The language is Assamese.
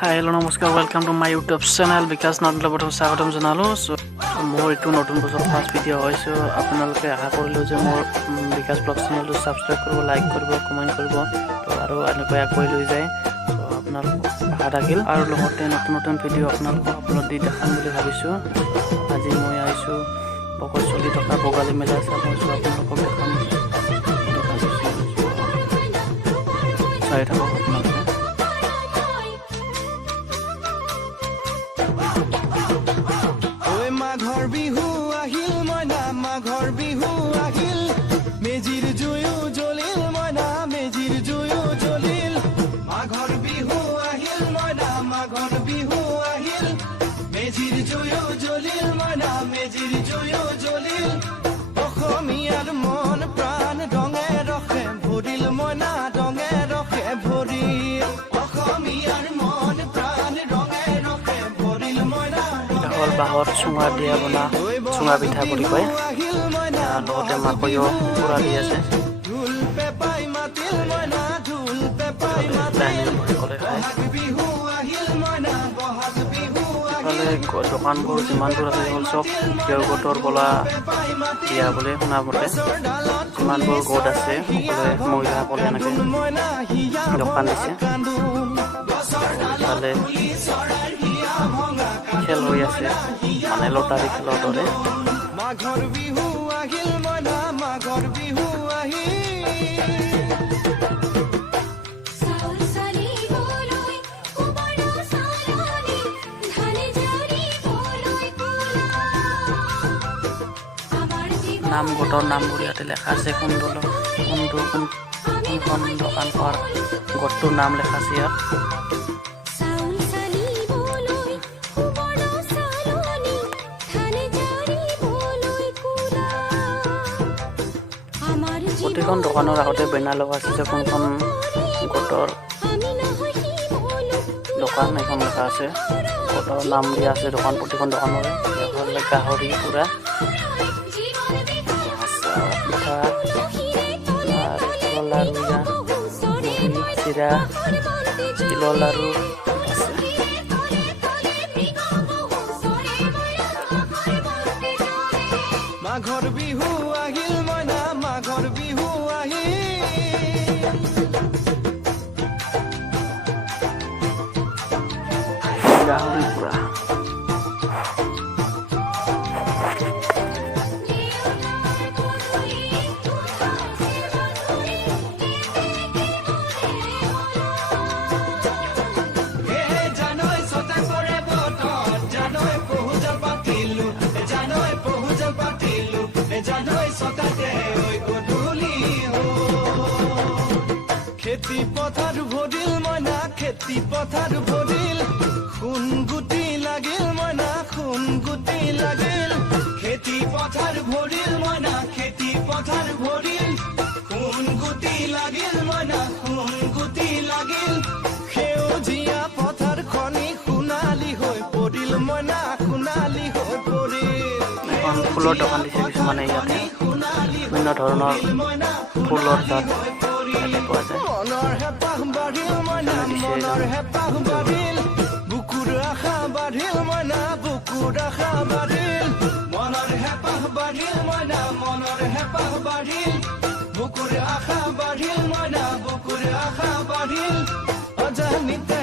হাই হেল্ল' নমস্কাৰ welcome to my YouTube channel Bikash নাটলৈ প্ৰথম স্বাগতম জনালোঁ। মোৰ এইটো নতুন বছৰ ফাৰ্ষ্ট ভিডিঅ' হয়। আপোনালোকে আশা কৰিলোঁ যে মোৰ বিকাশ ব্লগ চেনেলটো ছাবস্ক্ৰাইব কৰিব, লাইক কৰিব, কমেণ্ট কৰিব তো আৰু এনেকৈ আগুৱাই লৈ যায়। তো আপোনালোকক আশা থাকিল আৰু লগতে নতুন নতুন ভিডিঅ' আপোনালোকক আপলোড দি দেখাম বুলি ভাবিছোঁ। আজি মই আহিছোঁ বকত চলি থকা ভোগালী মেলা চাব, আপোনালোকক দেখাম চাই থাকক আপোনালোকে। মাঘৰ বিহু আহিল মইনা, মাঘৰ বিহু আহিল, মেজিৰ জুয়ো জ্বলিল মইনা, মেজিৰ জুয়ো জ্বলিল। মাঘৰ বিহু আহিল মইনা, মাঘৰ বিহু আহিল, মেজিৰ জুয়ো জ্বলিল মইনা, মেজিৰ জুয়ো জ্বলিল। অসমীয়াৰ মন প্ৰাণ ৰঙে ৰসে ভৰিল মইনা, ৰঙে ৰসে ভৰিল। অসমীয়াৰ মন প্ৰাণ ৰঙে ৰসে ভৰিল মইনা। বাঁহৰ চুঙা দিয়া বনা চুঙা পিঠা বুলি কয়, লগতে মাকৈও পুৰা দি আছে। দোকানবোৰ যিমানবোৰ আছে হ'ল চব কিয় গোটৰ পৰা দিয়া বুলি শুনা মতে। যিমানবোৰ গোট আছে সকলোৱে মহিলাসকলে এনেকৈ দোকান দিছে। ইফালে খেল হৈ আছে, মানে লটাৰী খেলৰ দৰে। মাঘৰ বিহু আহিল মইনা, মাঘৰ বিহু নাম গোটৰ নামবোৰ ইয়াতে লেখা আছে, কোনখন দোকান খোৱাৰ গোটটোৰ নাম লেখা আছে ইয়াত। প্ৰতিখন দোকানৰ আগতে বেনাৰ লগা আছে যে কোনখন গোটৰ দোকান এখন লেখা আছে, গোটৰ নাম দিয়া আছে দোকান প্ৰতিখন দোকানৰে। গাহৰি পুৰা পিঠা, লাৰু, চিৰা, তিলৰ লাৰু আছে। মাঘৰ বিহু আহিল মইনা, মাঘৰ বিহু আহিল। গাহৰি পুৰা খেতি পথাৰ ভৰিল মইনা, খেতি পথাৰ ভৰিল, সোণ গুটি লাগিল মইনা, সোণ গুটি লাগিল। খেতি পথাৰ ভৰিল মইনা, খেতি পথাৰ ভৰিল, সোণ গুটি লাগিল মইনা, সোণ গুটি লাগিল। সেউজীয়া পথাৰ খনি সোণালী হৈ পৰিল মইনা, সোণালী হৈ পৰিল। এখন ফুলৰ দোকান দিছে কিছুমানে ইয়াতে, বিভিন্ন ধৰণৰ ফুলৰ জাত ইয়াতে পোৱা যায়। মনৰ হেঁপাহ বাঢ়িল মইনা, মনৰ হেঁপাহ বাঢ়িল, বুকুৰ আশা বাঢ়িল মইনা, বুকুৰ আশা বাঢ়িল। মনৰ হেঁপাহ বাঢ়িল মইনা, মনৰ হেঁপাহ বাঢ়িল, বুকুৰ আশা বাঢ়িল মইনা, বুকুৰ আশা বাঢ়িল। অজানিতে